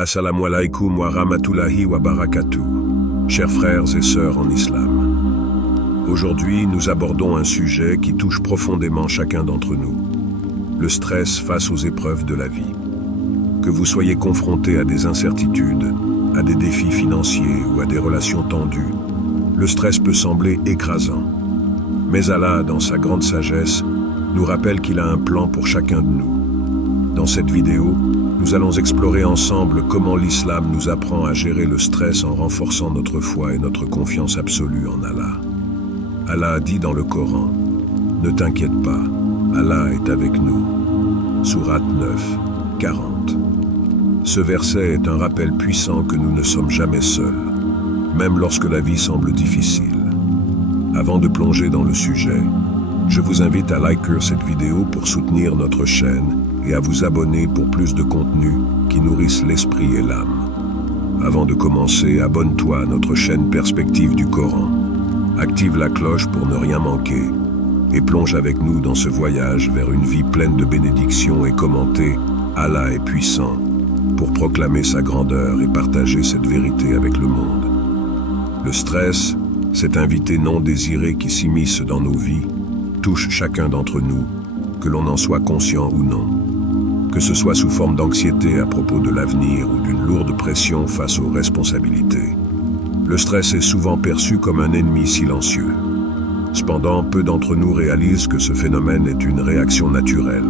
Assalamu alaikum wa rahmatullahi wa barakatuh, chers frères et sœurs en islam. Aujourd'hui, nous abordons un sujet qui touche profondément chacun d'entre nous. Le stress face aux épreuves de la vie. Que vous soyez confronté à des incertitudes, à des défis financiers ou à des relations tendues, le stress peut sembler écrasant. Mais Allah, dans sa grande sagesse, nous rappelle qu'il a un plan pour chacun de nous. Dans cette vidéo, nous allons explorer ensemble comment l'islam nous apprend à gérer le stress en renforçant notre foi et notre confiance absolue en Allah. Allah a dit dans le Coran, « Ne t'inquiète pas, Allah est avec nous » Sourate 9, 40. Ce verset est un rappel puissant que nous ne sommes jamais seuls, même lorsque la vie semble difficile. Avant de plonger dans le sujet, je vous invite à liker cette vidéo pour soutenir notre chaîne et à vous abonner pour plus de contenus qui nourrissent l'esprit et l'âme. Avant de commencer, abonne-toi à notre chaîne Perspective du Coran. Active la cloche pour ne rien manquer et plonge avec nous dans ce voyage vers une vie pleine de bénédictions et commentez « Allah est puissant » pour proclamer sa grandeur et partager cette vérité avec le monde. Le stress, cet invité non désiré qui s'immisce dans nos vies, touche chacun d'entre nous, que l'on en soit conscient ou non. Que ce soit sous forme d'anxiété à propos de l'avenir ou d'une lourde pression face aux responsabilités. Le stress est souvent perçu comme un ennemi silencieux. Cependant, peu d'entre nous réalisent que ce phénomène est une réaction naturelle,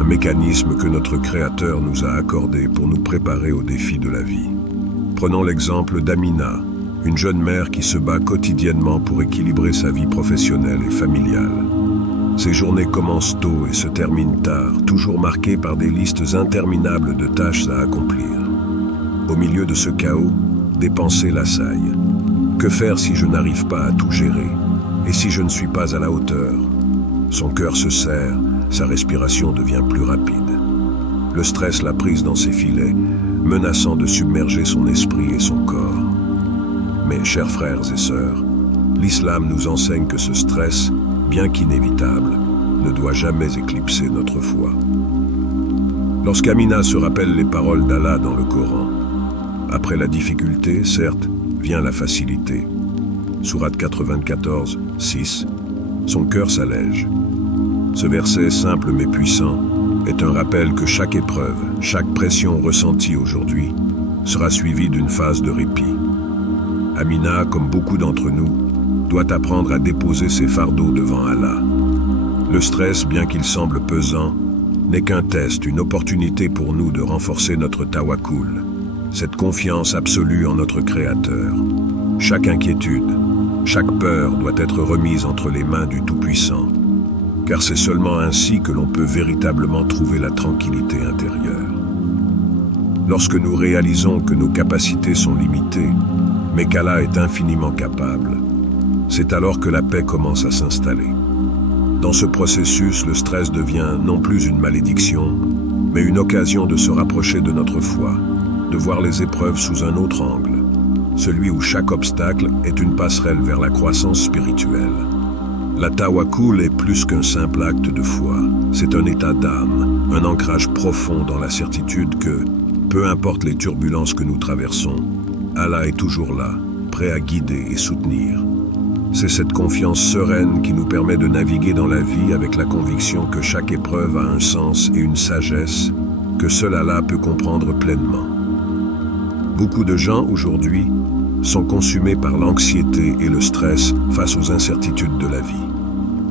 un mécanisme que notre Créateur nous a accordé pour nous préparer aux défis de la vie. Prenons l'exemple d'Amina, une jeune mère qui se bat quotidiennement pour équilibrer sa vie professionnelle et familiale. Ses journées commencent tôt et se terminent tard, toujours marquées par des listes interminables de tâches à accomplir. Au milieu de ce chaos, des pensées l'assaillent. Que faire si je n'arrive pas à tout gérer? Et si je ne suis pas à la hauteur? Son cœur se serre, sa respiration devient plus rapide. Le stress l'a prise dans ses filets, menaçant de submerger son esprit et son corps. Mais, chers frères et sœurs, l'islam nous enseigne que ce stress, bien qu'inévitable, ne doit jamais éclipser notre foi. Lorsqu'Amina se rappelle les paroles d'Allah dans le Coran, après la difficulté, certes, vient la facilité. Sourate 94, 6, son cœur s'allège. Ce verset simple mais puissant est un rappel que chaque épreuve, chaque pression ressentie aujourd'hui sera suivie d'une phase de répit. Amina, comme beaucoup d'entre nous, doit apprendre à déposer ses fardeaux devant Allah. Le stress, bien qu'il semble pesant, n'est qu'un test, une opportunité pour nous de renforcer notre tawakkul, cette confiance absolue en notre Créateur. Chaque inquiétude, chaque peur doit être remise entre les mains du Tout-Puissant, car c'est seulement ainsi que l'on peut véritablement trouver la tranquillité intérieure. Lorsque nous réalisons que nos capacités sont limitées, mais qu'Allah est infiniment capable, c'est alors que la paix commence à s'installer. Dans ce processus, le stress devient non plus une malédiction, mais une occasion de se rapprocher de notre foi, de voir les épreuves sous un autre angle, celui où chaque obstacle est une passerelle vers la croissance spirituelle. La tawakkul est plus qu'un simple acte de foi, c'est un état d'âme, un ancrage profond dans la certitude que, peu importe les turbulences que nous traversons, Allah est toujours là, prêt à guider et soutenir. C'est cette confiance sereine qui nous permet de naviguer dans la vie avec la conviction que chaque épreuve a un sens et une sagesse que seul Allah peut comprendre pleinement. Beaucoup de gens aujourd'hui sont consumés par l'anxiété et le stress face aux incertitudes de la vie.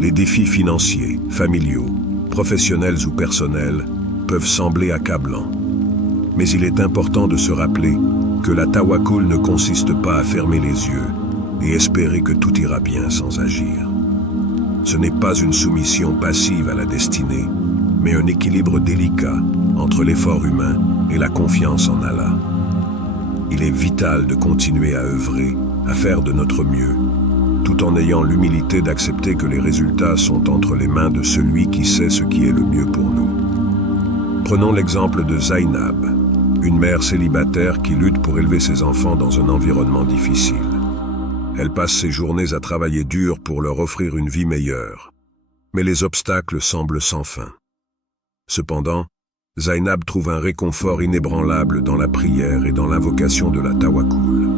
Les défis financiers, familiaux, professionnels ou personnels peuvent sembler accablants. Mais il est important de se rappeler que la tawakkul ne consiste pas à fermer les yeux et espérer que tout ira bien sans agir. Ce n'est pas une soumission passive à la destinée, mais un équilibre délicat entre l'effort humain et la confiance en Allah. Il est vital de continuer à œuvrer, à faire de notre mieux, tout en ayant l'humilité d'accepter que les résultats sont entre les mains de celui qui sait ce qui est le mieux pour nous. Prenons l'exemple de Zainab, une mère célibataire qui lutte pour élever ses enfants dans un environnement difficile. Elle passe ses journées à travailler dur pour leur offrir une vie meilleure, mais les obstacles semblent sans fin. Cependant, Zainab trouve un réconfort inébranlable dans la prière et dans l'invocation de la tawakkul.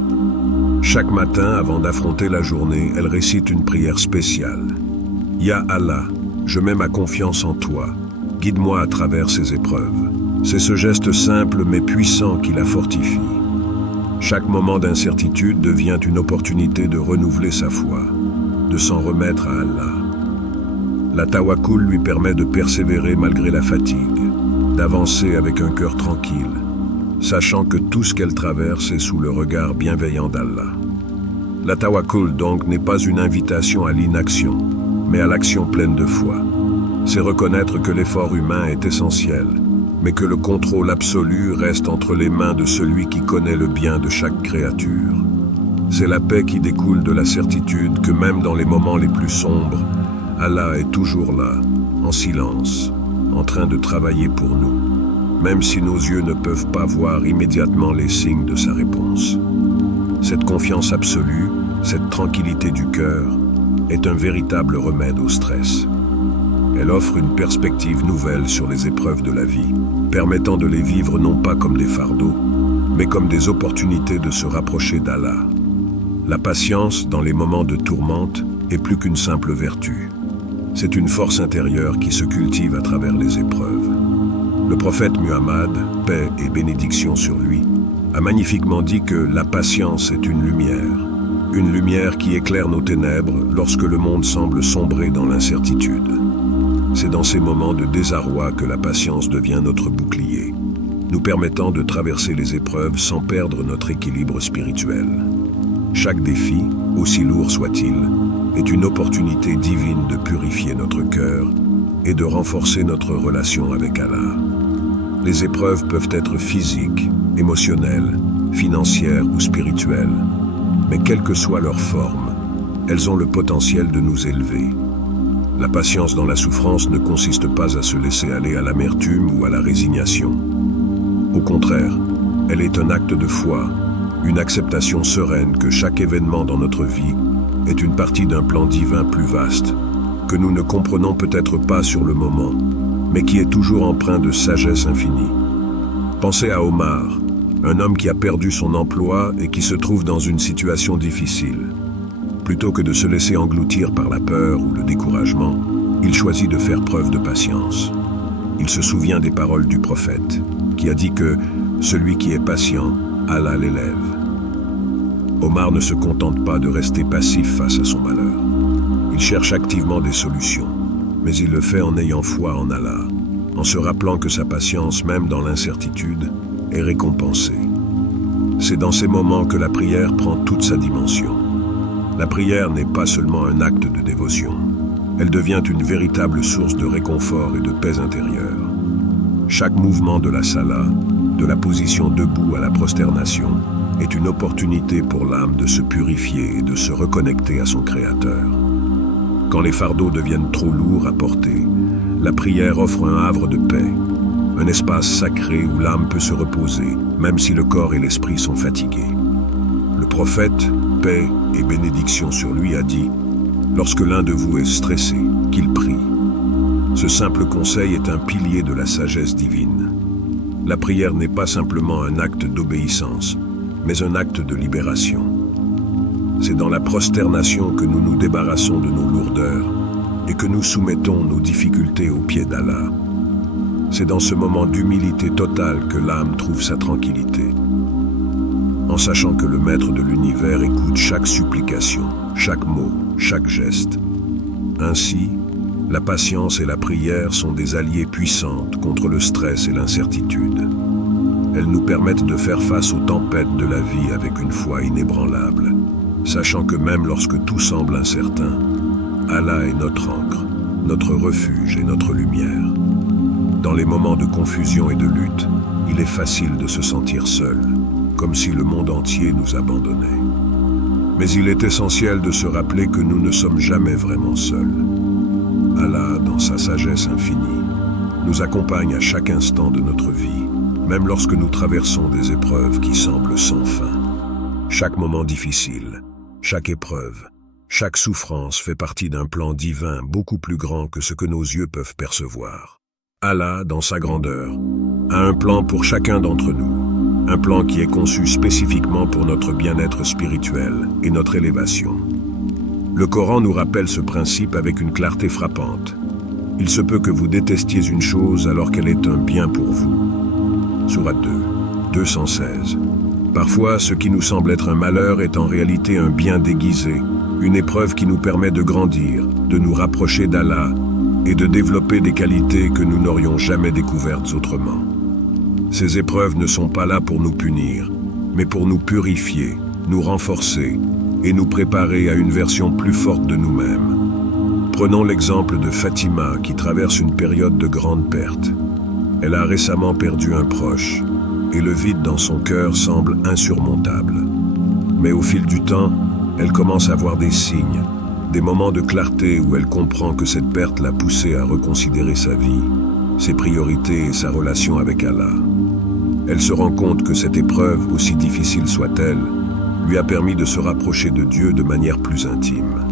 Chaque matin, avant d'affronter la journée, elle récite une prière spéciale. « Ya Allah, je mets ma confiance en toi. Guide-moi à travers ces épreuves. » C'est ce geste simple mais puissant qui la fortifie. Chaque moment d'incertitude devient une opportunité de renouveler sa foi, de s'en remettre à Allah. La tawakkul lui permet de persévérer malgré la fatigue, d'avancer avec un cœur tranquille, sachant que tout ce qu'elle traverse est sous le regard bienveillant d'Allah. La tawakkul donc n'est pas une invitation à l'inaction, mais à l'action pleine de foi. C'est reconnaître que l'effort humain est essentiel, mais que le contrôle absolu reste entre les mains de celui qui connaît le bien de chaque créature. C'est la paix qui découle de la certitude que même dans les moments les plus sombres, Allah est toujours là, en silence, en train de travailler pour nous, même si nos yeux ne peuvent pas voir immédiatement les signes de sa réponse. Cette confiance absolue, cette tranquillité du cœur, est un véritable remède au stress. Elle offre une perspective nouvelle sur les épreuves de la vie, permettant de les vivre non pas comme des fardeaux, mais comme des opportunités de se rapprocher d'Allah. La patience, dans les moments de tourmente, est plus qu'une simple vertu. C'est une force intérieure qui se cultive à travers les épreuves. Le prophète Muhammad, paix et bénédiction sur lui, a magnifiquement dit que la patience est une lumière qui éclaire nos ténèbres lorsque le monde semble sombrer dans l'incertitude. C'est dans ces moments de désarroi que la patience devient notre bouclier, nous permettant de traverser les épreuves sans perdre notre équilibre spirituel. Chaque défi, aussi lourd soit-il, est une opportunité divine de purifier notre cœur et de renforcer notre relation avec Allah. Les épreuves peuvent être physiques, émotionnelles, financières ou spirituelles, mais quelle que soit leur forme, elles ont le potentiel de nous élever. La patience dans la souffrance ne consiste pas à se laisser aller à l'amertume ou à la résignation. Au contraire, elle est un acte de foi, une acceptation sereine que chaque événement dans notre vie est une partie d'un plan divin plus vaste, que nous ne comprenons peut-être pas sur le moment, mais qui est toujours empreint de sagesse infinie. Pensez à Omar, un homme qui a perdu son emploi et qui se trouve dans une situation difficile. Plutôt que de se laisser engloutir par la peur ou le découragement, il choisit de faire preuve de patience. Il se souvient des paroles du prophète, qui a dit que « celui qui est patient, Allah l'élève ». Omar ne se contente pas de rester passif face à son malheur. Il cherche activement des solutions, mais il le fait en ayant foi en Allah, en se rappelant que sa patience, même dans l'incertitude, est récompensée. C'est dans ces moments que la prière prend toute sa dimension. La prière n'est pas seulement un acte de dévotion. Elle devient une véritable source de réconfort et de paix intérieure. Chaque mouvement de la salat, de la position debout à la prosternation, est une opportunité pour l'âme de se purifier et de se reconnecter à son Créateur. Quand les fardeaux deviennent trop lourds à porter, la prière offre un havre de paix, un espace sacré où l'âme peut se reposer, même si le corps et l'esprit sont fatigués. Le prophète, paix et bénédiction sur lui, a dit « Lorsque l'un de vous est stressé, qu'il prie ». Ce simple conseil est un pilier de la sagesse divine. La prière n'est pas simplement un acte d'obéissance, mais un acte de libération. C'est dans la prosternation que nous nous débarrassons de nos lourdeurs et que nous soumettons nos difficultés aux pieds d'Allah. C'est dans ce moment d'humilité totale que l'âme trouve sa tranquillité. En sachant que le Maître de l'univers écoute chaque supplication, chaque mot, chaque geste. Ainsi, la patience et la prière sont des alliés puissantes contre le stress et l'incertitude. Elles nous permettent de faire face aux tempêtes de la vie avec une foi inébranlable, sachant que même lorsque tout semble incertain, Allah est notre ancre, notre refuge et notre lumière. Dans les moments de confusion et de lutte, il est facile de se sentir seul, comme si le monde entier nous abandonnait. Mais il est essentiel de se rappeler que nous ne sommes jamais vraiment seuls. Allah, dans sa sagesse infinie, nous accompagne à chaque instant de notre vie, même lorsque nous traversons des épreuves qui semblent sans fin. Chaque moment difficile, chaque épreuve, chaque souffrance fait partie d'un plan divin beaucoup plus grand que ce que nos yeux peuvent percevoir. Allah, dans sa grandeur, a un plan pour chacun d'entre nous, un plan qui est conçu spécifiquement pour notre bien-être spirituel et notre élévation. Le Coran nous rappelle ce principe avec une clarté frappante. Il se peut que vous détestiez une chose alors qu'elle est un bien pour vous. Sourate 2, 216. Parfois, ce qui nous semble être un malheur est en réalité un bien déguisé, une épreuve qui nous permet de grandir, de nous rapprocher d'Allah et de développer des qualités que nous n'aurions jamais découvertes autrement. Ces épreuves ne sont pas là pour nous punir, mais pour nous purifier, nous renforcer et nous préparer à une version plus forte de nous-mêmes. Prenons l'exemple de Fatima qui traverse une période de grande perte. Elle a récemment perdu un proche et le vide dans son cœur semble insurmontable. Mais au fil du temps, elle commence à voir des signes, des moments de clarté où elle comprend que cette perte l'a poussée à reconsidérer sa vie, ses priorités et sa relation avec Allah. Elle se rend compte que cette épreuve, aussi difficile soit-elle, lui a permis de se rapprocher de Dieu de manière plus intime.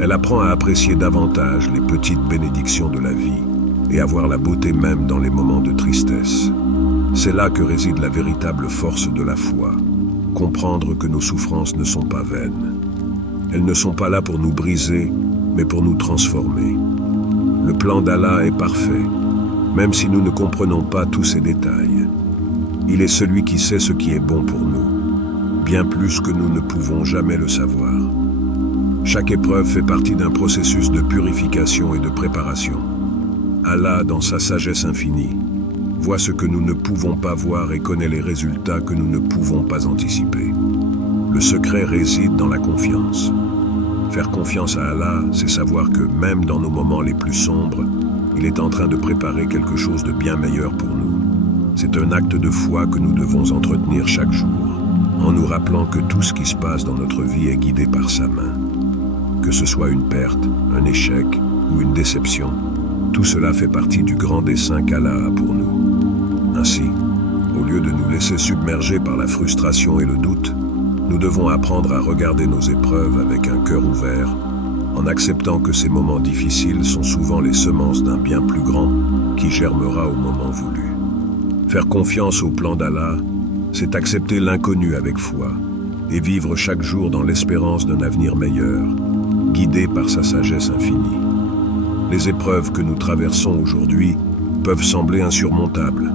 Elle apprend à apprécier davantage les petites bénédictions de la vie et à voir la beauté même dans les moments de tristesse. C'est là que réside la véritable force de la foi, comprendre que nos souffrances ne sont pas vaines. Elles ne sont pas là pour nous briser, mais pour nous transformer. Le plan d'Allah est parfait, même si nous ne comprenons pas tous ses détails. Il est celui qui sait ce qui est bon pour nous, bien plus que nous ne pouvons jamais le savoir. Chaque épreuve fait partie d'un processus de purification et de préparation. Allah, dans sa sagesse infinie, voit ce que nous ne pouvons pas voir et connaît les résultats que nous ne pouvons pas anticiper. Le secret réside dans la confiance. Faire confiance à Allah, c'est savoir que même dans nos moments les plus sombres, il est en train de préparer quelque chose de bien meilleur pour nous. C'est un acte de foi que nous devons entretenir chaque jour, en nous rappelant que tout ce qui se passe dans notre vie est guidé par sa main. Que ce soit une perte, un échec ou une déception, tout cela fait partie du grand dessein qu'Allah a pour nous. Ainsi, au lieu de nous laisser submerger par la frustration et le doute, nous devons apprendre à regarder nos épreuves avec un cœur ouvert, en acceptant que ces moments difficiles sont souvent les semences d'un bien plus grand qui germera au moment voulu. Faire confiance au plan d'Allah, c'est accepter l'inconnu avec foi et vivre chaque jour dans l'espérance d'un avenir meilleur, guidé par sa sagesse infinie. Les épreuves que nous traversons aujourd'hui peuvent sembler insurmontables,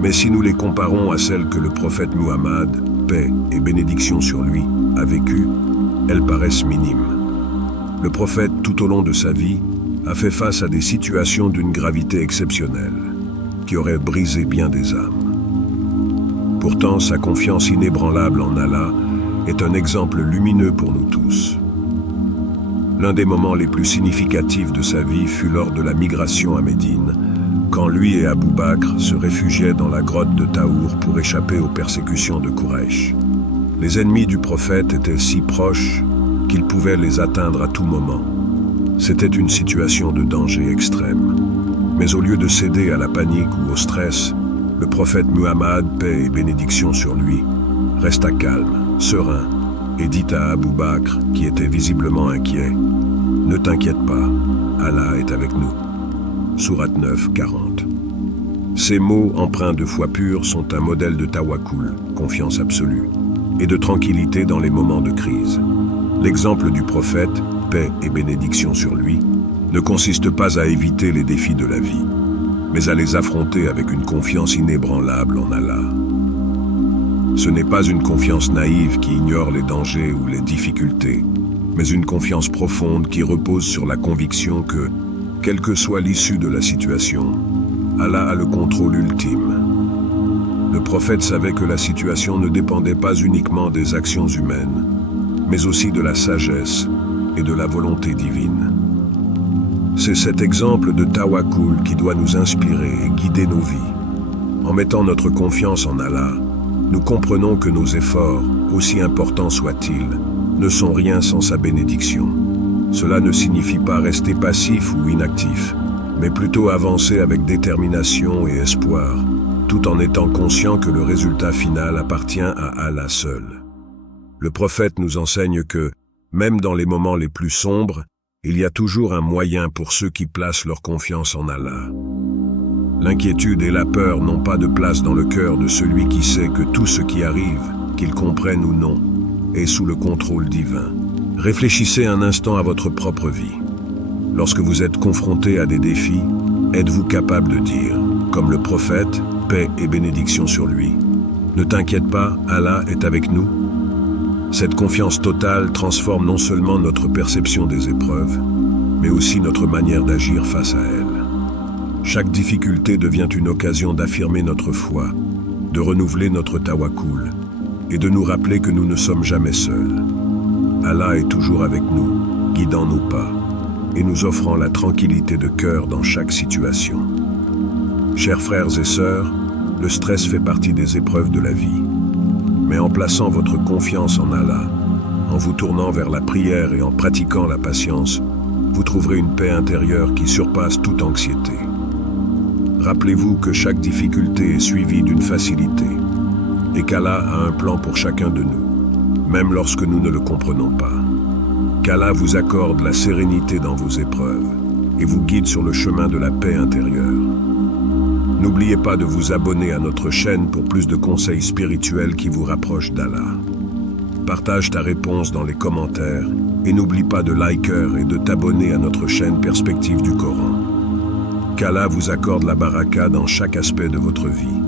mais si nous les comparons à celles que le prophète Muhammad, paix et bénédiction sur lui, a vécues, elles paraissent minimes. Le prophète, tout au long de sa vie, a fait face à des situations d'une gravité exceptionnelle, qui auraient brisé bien des âmes. Pourtant, sa confiance inébranlable en Allah est un exemple lumineux pour nous tous. L'un des moments les plus significatifs de sa vie fut lors de la migration à Médine, quand lui et Abu Bakr se réfugiaient dans la grotte de Taour pour échapper aux persécutions de Quraysh. Les ennemis du prophète étaient si proches qu'ils pouvaient les atteindre à tout moment. C'était une situation de danger extrême. Mais au lieu de céder à la panique ou au stress, le prophète Muhammad, paix et bénédiction sur lui, resta calme, serein, et dit à Abu Bakr, qui était visiblement inquiet, « Ne t'inquiète pas, Allah est avec nous. » Sourate 9, 40. Ces mots empreints de foi pure sont un modèle de tawakkul, confiance absolue, et de tranquillité dans les moments de crise. L'exemple du prophète, paix et bénédiction sur lui, ne consiste pas à éviter les défis de la vie, mais à les affronter avec une confiance inébranlable en Allah. Ce n'est pas une confiance naïve qui ignore les dangers ou les difficultés, mais une confiance profonde qui repose sur la conviction que, quelle que soit l'issue de la situation, Allah a le contrôle ultime. Le prophète savait que la situation ne dépendait pas uniquement des actions humaines, mais aussi de la sagesse et de la volonté divine. C'est cet exemple de tawakkul qui doit nous inspirer et guider nos vies. En mettant notre confiance en Allah, nous comprenons que nos efforts, aussi importants soient-ils, ne sont rien sans sa bénédiction. Cela ne signifie pas rester passif ou inactif, mais plutôt avancer avec détermination et espoir, tout en étant conscient que le résultat final appartient à Allah seul. Le prophète nous enseigne que, même dans les moments les plus sombres, il y a toujours un moyen pour ceux qui placent leur confiance en Allah. L'inquiétude et la peur n'ont pas de place dans le cœur de celui qui sait que tout ce qui arrive, qu'il comprenne ou non, est sous le contrôle divin. Réfléchissez un instant à votre propre vie. Lorsque vous êtes confronté à des défis, êtes-vous capable de dire, comme le prophète, paix et bénédiction sur lui, « Ne t'inquiète pas, Allah est avec nous ». Cette confiance totale transforme non seulement notre perception des épreuves, mais aussi notre manière d'agir face à elles. Chaque difficulté devient une occasion d'affirmer notre foi, de renouveler notre tawakkul et de nous rappeler que nous ne sommes jamais seuls. Allah est toujours avec nous, guidant nos pas et nous offrant la tranquillité de cœur dans chaque situation. Chers frères et sœurs, le stress fait partie des épreuves de la vie. Mais en plaçant votre confiance en Allah, en vous tournant vers la prière et en pratiquant la patience, vous trouverez une paix intérieure qui surpasse toute anxiété. Rappelez-vous que chaque difficulté est suivie d'une facilité et qu'Allah a un plan pour chacun de nous, même lorsque nous ne le comprenons pas. Qu'Allah vous accorde la sérénité dans vos épreuves et vous guide sur le chemin de la paix intérieure. N'oubliez pas de vous abonner à notre chaîne pour plus de conseils spirituels qui vous rapprochent d'Allah. Partage ta réponse dans les commentaires et n'oublie pas de liker et de t'abonner à notre chaîne Perspective du Coran. Qu'Allah vous accorde la baraka dans chaque aspect de votre vie.